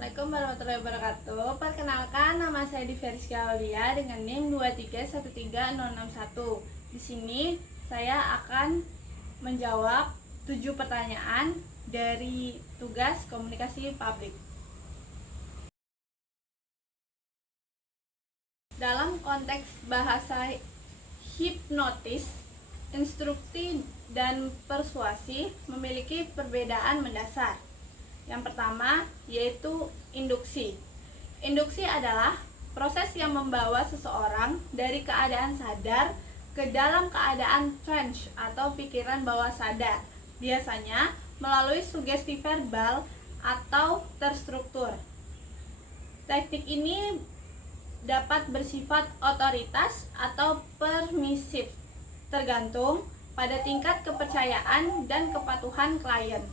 Assalamualaikum warahmatullahi wabarakatuh. Perkenalkan, nama saya Diverska Aulia dengan NIM 2313061. Di sini saya akan menjawab 7 pertanyaan dari tugas komunikasi publik. Dalam konteks bahasa hipnotis, instruksi dan persuasi memiliki perbedaan mendasar. Yang pertama yaitu induksi. Induksi adalah proses yang membawa seseorang dari keadaan sadar ke dalam keadaan trance atau pikiran bawah sadar, biasanya melalui sugesti verbal atau terstruktur. Teknik ini dapat bersifat otoritas atau permisif, tergantung pada tingkat kepercayaan dan kepatuhan klien.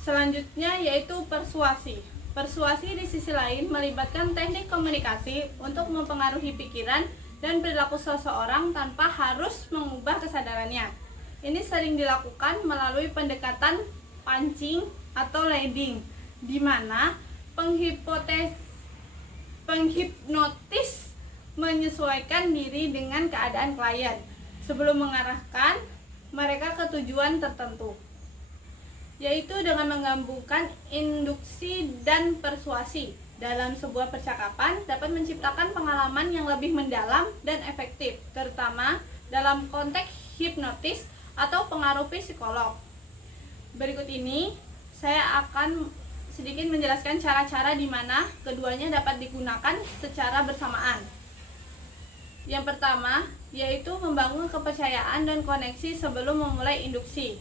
Selanjutnya yaitu persuasi. Persuasi di sisi lain melibatkan teknik komunikasi untuk mempengaruhi pikiran dan perilaku seseorang tanpa harus mengubah kesadarannya. Ini sering dilakukan melalui pendekatan pancing atau leading, di mana penghipnotis menyesuaikan diri dengan keadaan klien sebelum mengarahkan mereka ke tujuan tertentu, yaitu dengan menggabungkan induksi dan persuasi dalam sebuah percakapan dapat menciptakan pengalaman yang lebih mendalam dan efektif, terutama dalam konteks hipnotis atau pengaruh psikolog. Berikut ini saya akan sedikit menjelaskan cara-cara di mana keduanya dapat digunakan secara bersamaan. Yang pertama yaitu membangun kepercayaan dan koneksi sebelum memulai induksi.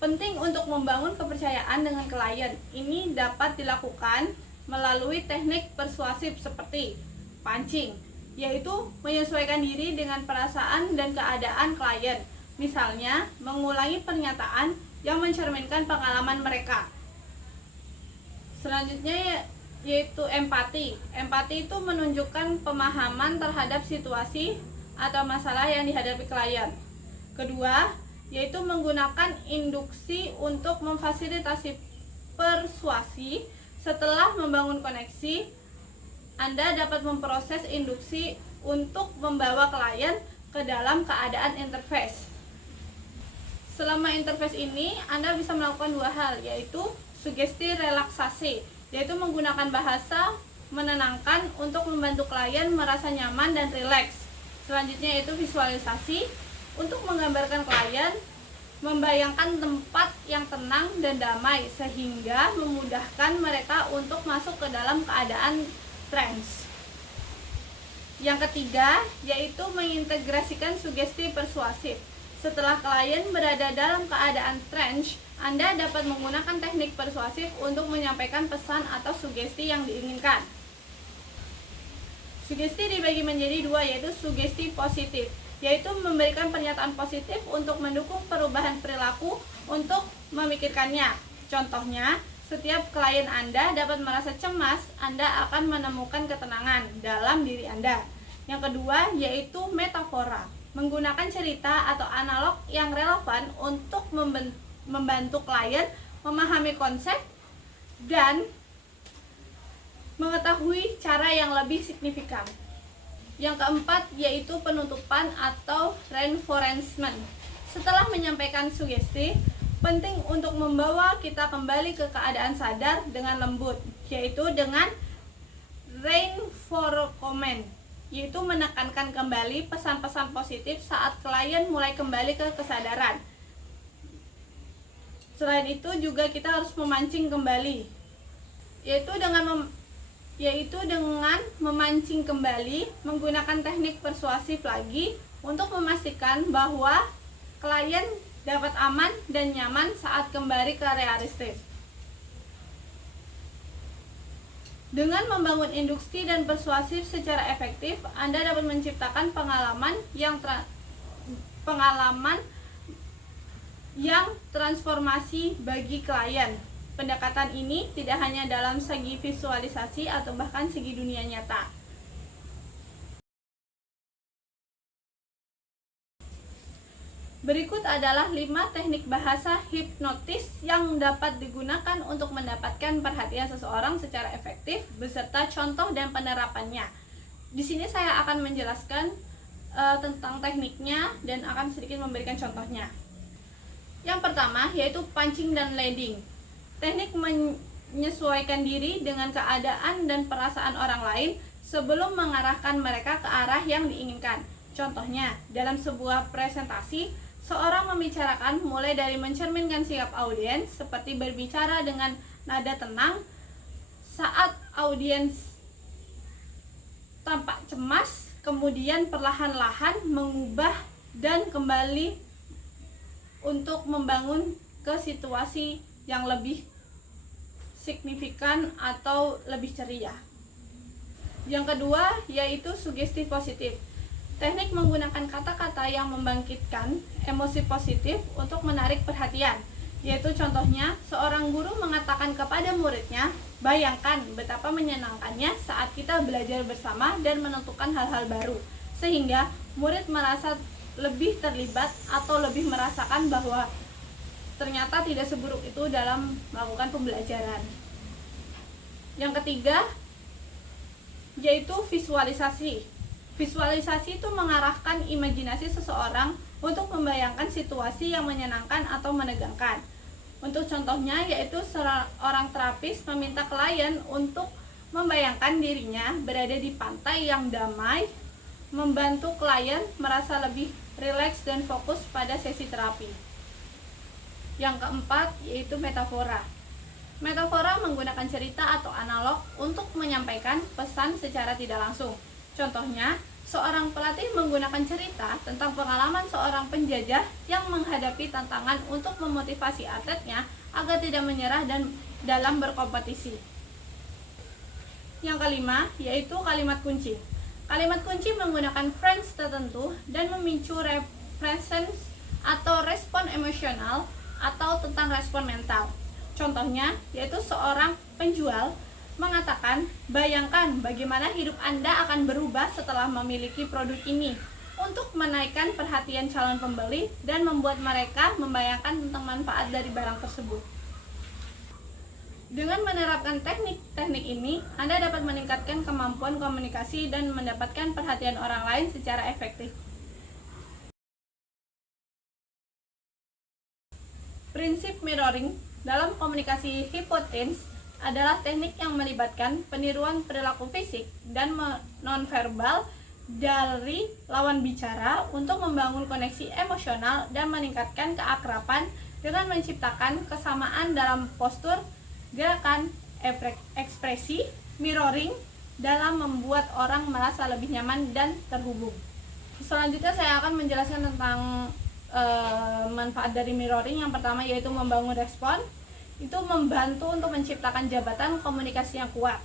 Penting untuk membangun kepercayaan dengan klien. Ini dapat dilakukan melalui teknik persuasif seperti pancing, yaitu menyesuaikan diri dengan perasaan dan keadaan klien. Misalnya, mengulangi pernyataan yang mencerminkan pengalaman mereka. Selanjutnya yaitu empati. Empati itu menunjukkan pemahaman terhadap situasi atau masalah yang dihadapi klien. Kedua, yaitu menggunakan induksi untuk memfasilitasi persuasi. Setelah membangun koneksi, Anda dapat memproses induksi untuk membawa klien ke dalam keadaan interface. Selama interface ini, Anda bisa melakukan dua hal, yaitu sugesti relaksasi, yaitu menggunakan bahasa menenangkan untuk membantu klien merasa nyaman dan rileks. Selanjutnya yaitu visualisasi, untuk menggambarkan klien membayangkan tempat yang tenang dan damai sehingga memudahkan mereka untuk masuk ke dalam keadaan trance. Yang ketiga yaitu mengintegrasikan sugesti persuasif. Setelah klien berada dalam keadaan trance, Anda dapat menggunakan teknik persuasif untuk menyampaikan pesan atau sugesti yang diinginkan. Sugesti dibagi menjadi dua, yaitu sugesti positif, yaitu memberikan pernyataan positif untuk mendukung perubahan perilaku untuk memikirkannya. Contohnya, setiap klien Anda dapat merasa cemas, Anda akan menemukan ketenangan dalam diri Anda. Yang kedua yaitu metafora, menggunakan cerita atau analog yang relevan untuk membantu klien memahami konsep dan mengetahui cara yang lebih signifikan. Yang keempat yaitu penutupan atau reinforcement. Setelah menyampaikan sugesti, penting untuk membawa kita kembali ke keadaan sadar dengan lembut, yaitu dengan reinforcement, yaitu menekankan kembali pesan-pesan positif saat klien mulai kembali ke kesadaran. Selain itu juga kita harus memancing kembali, yaitu dengan memancing kembali menggunakan teknik persuasif lagi untuk memastikan bahwa klien dapat aman dan nyaman saat kembali ke realistis. Dengan membangun induksi dan persuasif secara efektif, Anda dapat menciptakan pengalaman yang transformasi bagi klien. Pendekatan ini tidak hanya dalam segi visualisasi atau bahkan segi dunia nyata. Berikut adalah 5 teknik bahasa hipnotis yang dapat digunakan untuk mendapatkan perhatian seseorang secara efektif beserta contoh dan penerapannya. Di sini saya akan menjelaskan tentang tekniknya dan akan sedikit memberikan contohnya. Yang pertama yaitu punching dan leading. Teknik menyesuaikan diri dengan keadaan dan perasaan orang lain sebelum mengarahkan mereka ke arah yang diinginkan. Contohnya, dalam sebuah presentasi, seorang membicarakan mulai dari mencerminkan sikap audiens seperti berbicara dengan nada tenang saat audiens tampak cemas, kemudian perlahan-lahan mengubah dan kembali untuk membangun ke situasi yang lebih signifikan atau lebih ceria. Yang kedua yaitu sugesti positif. Teknik menggunakan kata-kata yang membangkitkan emosi positif untuk menarik perhatian, yaitu contohnya seorang guru mengatakan kepada muridnya, bayangkan betapa menyenangkannya saat kita belajar bersama dan menentukan hal-hal baru, sehingga murid merasa lebih terlibat atau lebih merasakan bahwa ternyata tidak seburuk itu dalam melakukan pembelajaran. Yang ketiga yaitu visualisasi. Visualisasi itu mengarahkan imajinasi seseorang untuk membayangkan situasi yang menyenangkan atau menegangkan. Untuk contohnya yaitu seorang terapis meminta klien untuk membayangkan dirinya berada di pantai yang damai, membantu klien merasa lebih rileks dan fokus pada sesi terapi. Yang keempat yaitu metafora. Metafora menggunakan cerita atau analog untuk menyampaikan pesan secara tidak langsung. Contohnya, seorang pelatih menggunakan cerita tentang pengalaman seorang penjajah yang menghadapi tantangan untuk memotivasi atletnya agar tidak menyerah dan dalam berkompetisi. Yang kelima yaitu kalimat kunci. Kalimat kunci menggunakan phrase tertentu dan memicu response atau respon emosional atau tentang respon mental. Contohnya yaitu seorang penjual mengatakan, bayangkan bagaimana hidup Anda akan berubah setelah memiliki produk ini, untuk menaikkan perhatian calon pembeli dan membuat mereka membayangkan tentang manfaat dari barang tersebut. Dengan menerapkan teknik-teknik ini, Anda dapat meningkatkan kemampuan komunikasi dan mendapatkan perhatian orang lain secara efektif. Prinsip mirroring dalam komunikasi hipnotis adalah teknik yang melibatkan peniruan perilaku fisik dan nonverbal dari lawan bicara untuk membangun koneksi emosional dan meningkatkan keakraban dengan menciptakan kesamaan dalam postur, gerakan, ekspresi. Mirroring dalam membuat orang merasa lebih nyaman dan terhubung. Selanjutnya saya akan menjelaskan tentang manfaat dari mirroring. Yang pertama yaitu membangun respon. Itu membantu untuk menciptakan jabatan komunikasi yang kuat.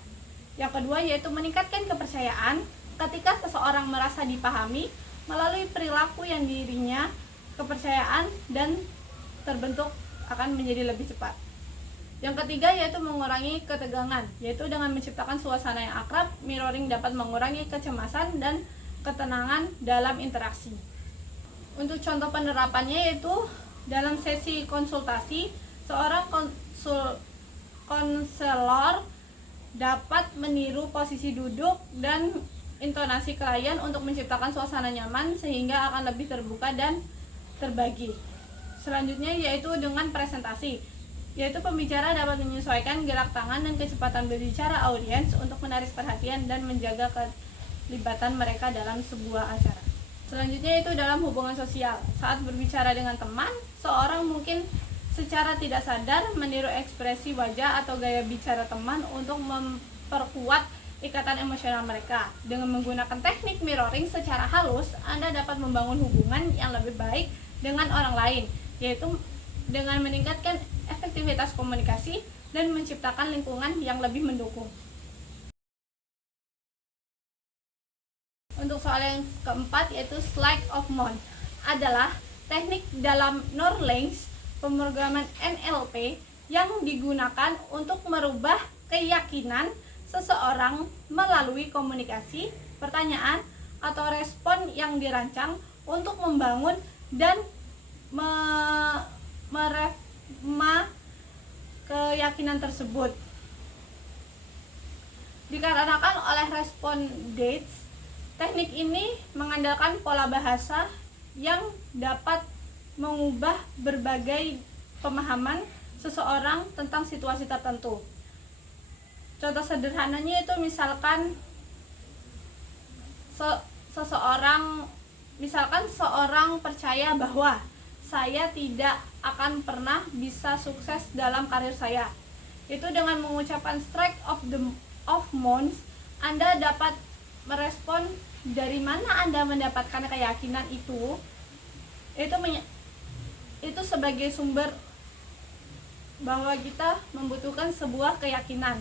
Yang kedua yaitu meningkatkan kepercayaan ketika seseorang merasa dipahami melalui perilaku yang dirinya kepercayaan dan terbentuk akan menjadi lebih cepat. Yang ketiga yaitu mengurangi ketegangan, yaitu dengan menciptakan suasana yang akrab, mirroring dapat mengurangi kecemasan dan ketenangan dalam interaksi. Untuk contoh penerapannya yaitu dalam sesi konsultasi, seorang konselor dapat meniru posisi duduk dan intonasi klien untuk menciptakan suasana nyaman sehingga akan lebih terbuka dan terbagi. Selanjutnya yaitu dengan presentasi, yaitu pembicara dapat menyesuaikan gerak tangan dan kecepatan berbicara audiens untuk menarik perhatian dan menjaga keterlibatan mereka dalam sebuah acara. Selanjutnya itu dalam hubungan sosial. Saat berbicara dengan teman, seorang mungkin secara tidak sadar meniru ekspresi wajah atau gaya bicara teman untuk memperkuat ikatan emosional mereka. Dengan menggunakan teknik mirroring secara halus, Anda dapat membangun hubungan yang lebih baik dengan orang lain, yaitu dengan meningkatkan efektivitas komunikasi dan menciptakan lingkungan yang lebih mendukung. Untuk soal yang keempat yaitu sleight of mind adalah teknik dalam Neuralink pemrograman NLP yang digunakan untuk merubah keyakinan seseorang melalui komunikasi, pertanyaan, atau respon yang dirancang untuk membangun dan merefma keyakinan tersebut. Dikarenakan oleh respondates, teknik ini mengandalkan pola bahasa yang dapat mengubah berbagai pemahaman seseorang tentang situasi tertentu. Contoh sederhananya itu misalkan seorang percaya bahwa saya tidak akan pernah bisa sukses dalam karir saya. Itu dengan mengucapkan strike of Mons, Anda dapat merespon dari mana Anda mendapatkan keyakinan itu. Itu sebagai sumber bahwa kita membutuhkan sebuah keyakinan.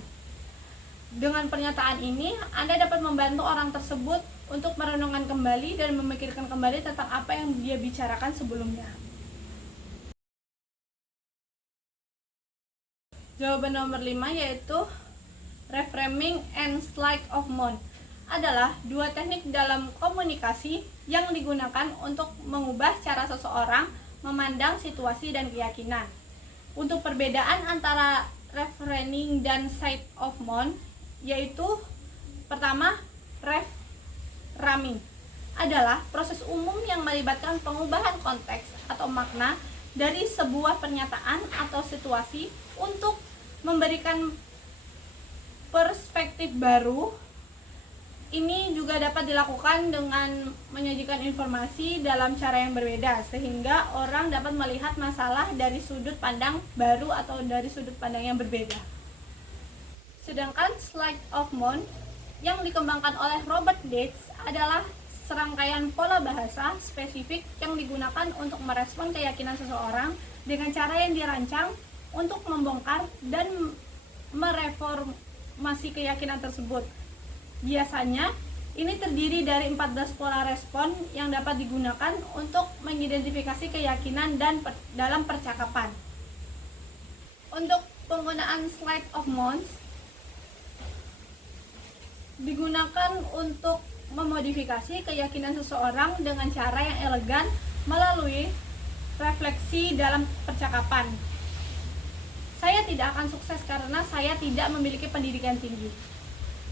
Dengan pernyataan ini, Anda dapat membantu orang tersebut untuk merenungkan kembali dan memikirkan kembali tentang apa yang dia bicarakan sebelumnya. Jawaban nomor 5 yaitu reframing and sleight of mind adalah dua teknik dalam komunikasi yang digunakan untuk mengubah cara seseorang memandang situasi dan keyakinan. Untuk perbedaan antara reframing dan sleight of mind yaitu pertama, reframing adalah proses umum yang melibatkan pengubahan konteks atau makna dari sebuah pernyataan atau situasi untuk memberikan perspektif baru. Ini juga dapat dilakukan dengan menyajikan informasi dalam cara yang berbeda, sehingga orang dapat melihat masalah dari sudut pandang baru atau dari sudut pandang yang berbeda. Sedangkan sleight of mind yang dikembangkan oleh Robert Dates adalah serangkaian pola bahasa spesifik yang digunakan untuk merespon keyakinan seseorang dengan cara yang dirancang untuk membongkar dan mereformasi keyakinan tersebut. Biasanya, ini terdiri dari 14 pola respon yang dapat digunakan untuk mengidentifikasi keyakinan dan dalam percakapan. Untuk penggunaan sleight of mind digunakan untuk memodifikasi keyakinan seseorang dengan cara yang elegan melalui refleksi dalam percakapan. Saya tidak akan sukses karena saya tidak memiliki pendidikan tinggi.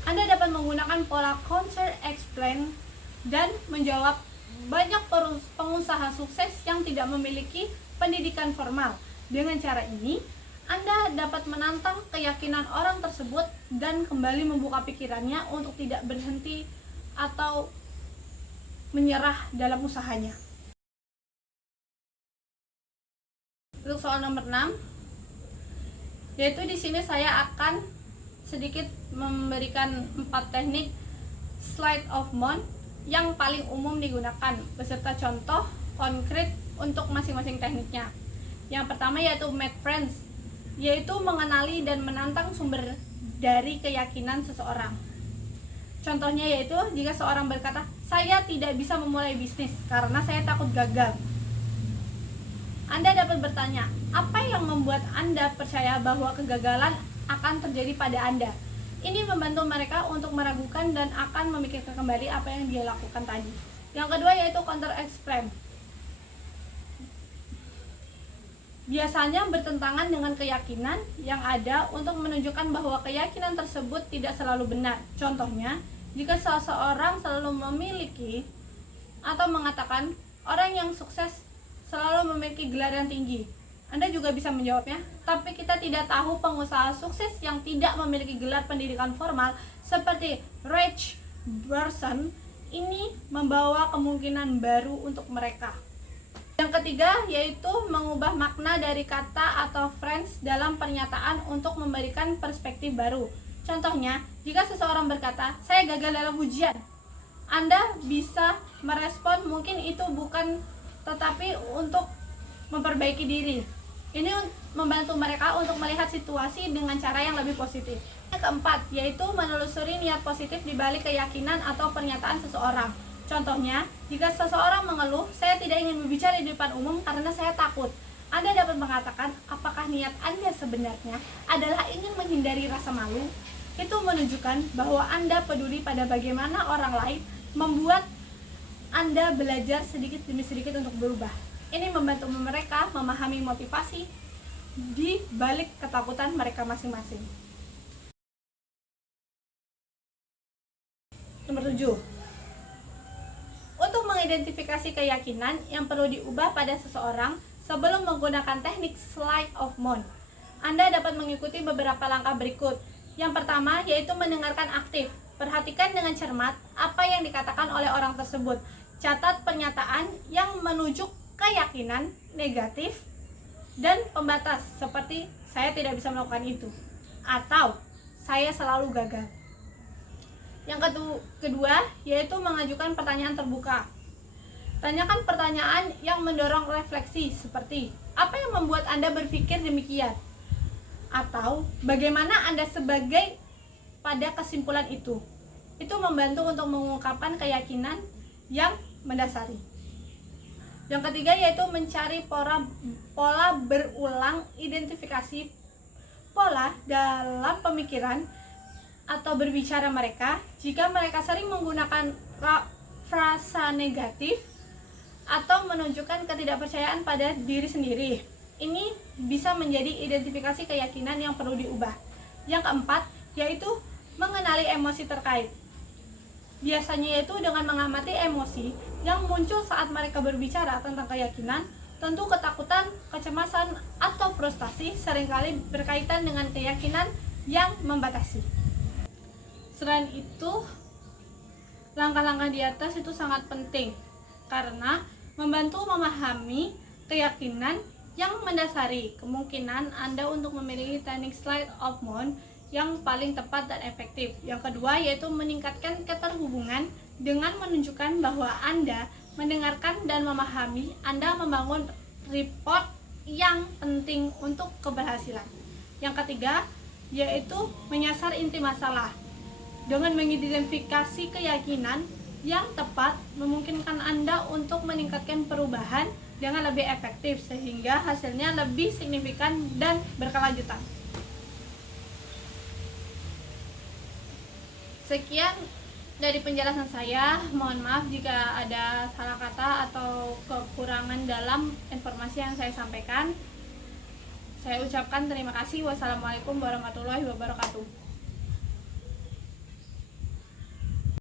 Anda dapat menggunakan pola counter explain dan menjawab banyak pengusaha sukses yang tidak memiliki pendidikan formal. Dengan cara ini, Anda dapat menantang keyakinan orang tersebut dan kembali membuka pikirannya untuk tidak berhenti atau menyerah dalam usahanya. Untuk soal nomor 6, yaitu di sini saya akan sedikit memberikan 4 teknik sleight of mind yang paling umum digunakan beserta contoh konkret untuk masing-masing tekniknya. Yang pertama yaitu make friends, yaitu mengenali dan menantang sumber dari keyakinan seseorang. Contohnya yaitu jika seorang berkata, "Saya tidak bisa memulai bisnis karena saya takut gagal." Anda dapat bertanya, apa yang membuat Anda percaya bahwa kegagalan akan terjadi pada Anda? Ini membantu mereka untuk meragukan dan akan memikirkan kembali apa yang dia lakukan tadi. Yang kedua yaitu counter explain. Biasanya bertentangan dengan keyakinan yang ada untuk menunjukkan bahwa keyakinan tersebut tidak selalu benar. Contohnya, jika seseorang selalu memiliki atau mengatakan orang yang sukses selalu memiliki gelar yang tinggi, Anda juga bisa menjawabnya, tapi kita tidak tahu pengusaha sukses yang tidak memiliki gelar pendidikan formal seperti Rich Person ini membawa kemungkinan baru untuk mereka. Yang ketiga yaitu mengubah makna dari kata atau phrase dalam pernyataan untuk memberikan perspektif baru. Contohnya, jika seseorang berkata, "Saya gagal dalam ujian," Anda bisa merespon mungkin itu bukan tetapi untuk memperbaiki diri. Ini membantu mereka untuk melihat situasi dengan cara yang lebih positif. Yang keempat, yaitu menelusuri niat positif di balik keyakinan atau pernyataan seseorang. Contohnya, jika seseorang mengeluh, "Saya tidak ingin berbicara di depan umum karena saya takut." Anda dapat mengatakan, apakah niat Anda sebenarnya adalah ingin menghindari rasa malu? Itu menunjukkan bahwa Anda peduli pada bagaimana orang lain, membuat Anda belajar sedikit demi sedikit untuk berubah. Ini membantu mereka memahami motivasi di balik ketakutan mereka masing-masing. Nomor 7. Untuk mengidentifikasi keyakinan yang perlu diubah pada seseorang sebelum menggunakan teknik sleight of hand, Anda dapat mengikuti beberapa langkah berikut. Yang pertama yaitu mendengarkan aktif. Perhatikan dengan cermat apa yang dikatakan oleh orang tersebut. Catat pernyataan yang menunjuk keyakinan negatif dan pembatas seperti saya tidak bisa melakukan itu atau saya selalu gagal. Yang kedua yaitu mengajukan pertanyaan terbuka. Tanyakan pertanyaan yang mendorong refleksi seperti apa yang membuat Anda berpikir demikian? Atau bagaimana Anda sebagai pada kesimpulan itu? Itu membantu untuk mengungkapkan keyakinan yang mendasari. Yang ketiga yaitu mencari pola berulang, identifikasi pola dalam pemikiran atau berbicara mereka. Jika mereka sering menggunakan frasa negatif atau menunjukkan ketidakpercayaan pada diri sendiri, ini bisa menjadi identifikasi keyakinan yang perlu diubah. Yang keempat yaitu mengenali emosi terkait. Biasanya yaitu dengan mengamati emosi yang muncul saat mereka berbicara tentang keyakinan. Tentu ketakutan, kecemasan, atau frustasi seringkali berkaitan dengan keyakinan yang membatasi. Selain itu, langkah-langkah di atas itu sangat penting karena membantu memahami keyakinan yang mendasari kemungkinan Anda untuk memilih teknik sleight of hand yang paling tepat dan efektif. Yang kedua yaitu meningkatkan keterhubungan dengan menunjukkan bahwa Anda mendengarkan dan memahami. Anda membangun report yang penting untuk keberhasilan. Yang ketiga yaitu menyasar inti masalah. Dengan mengidentifikasi keyakinan yang tepat memungkinkan Anda untuk meningkatkan perubahan dengan lebih efektif sehingga hasilnya lebih signifikan dan berkelanjutan. Sekian dari penjelasan saya. Mohon maaf jika ada salah kata atau kekurangan dalam informasi yang saya sampaikan. Saya ucapkan terima kasih. Wassalamualaikum warahmatullahi wabarakatuh.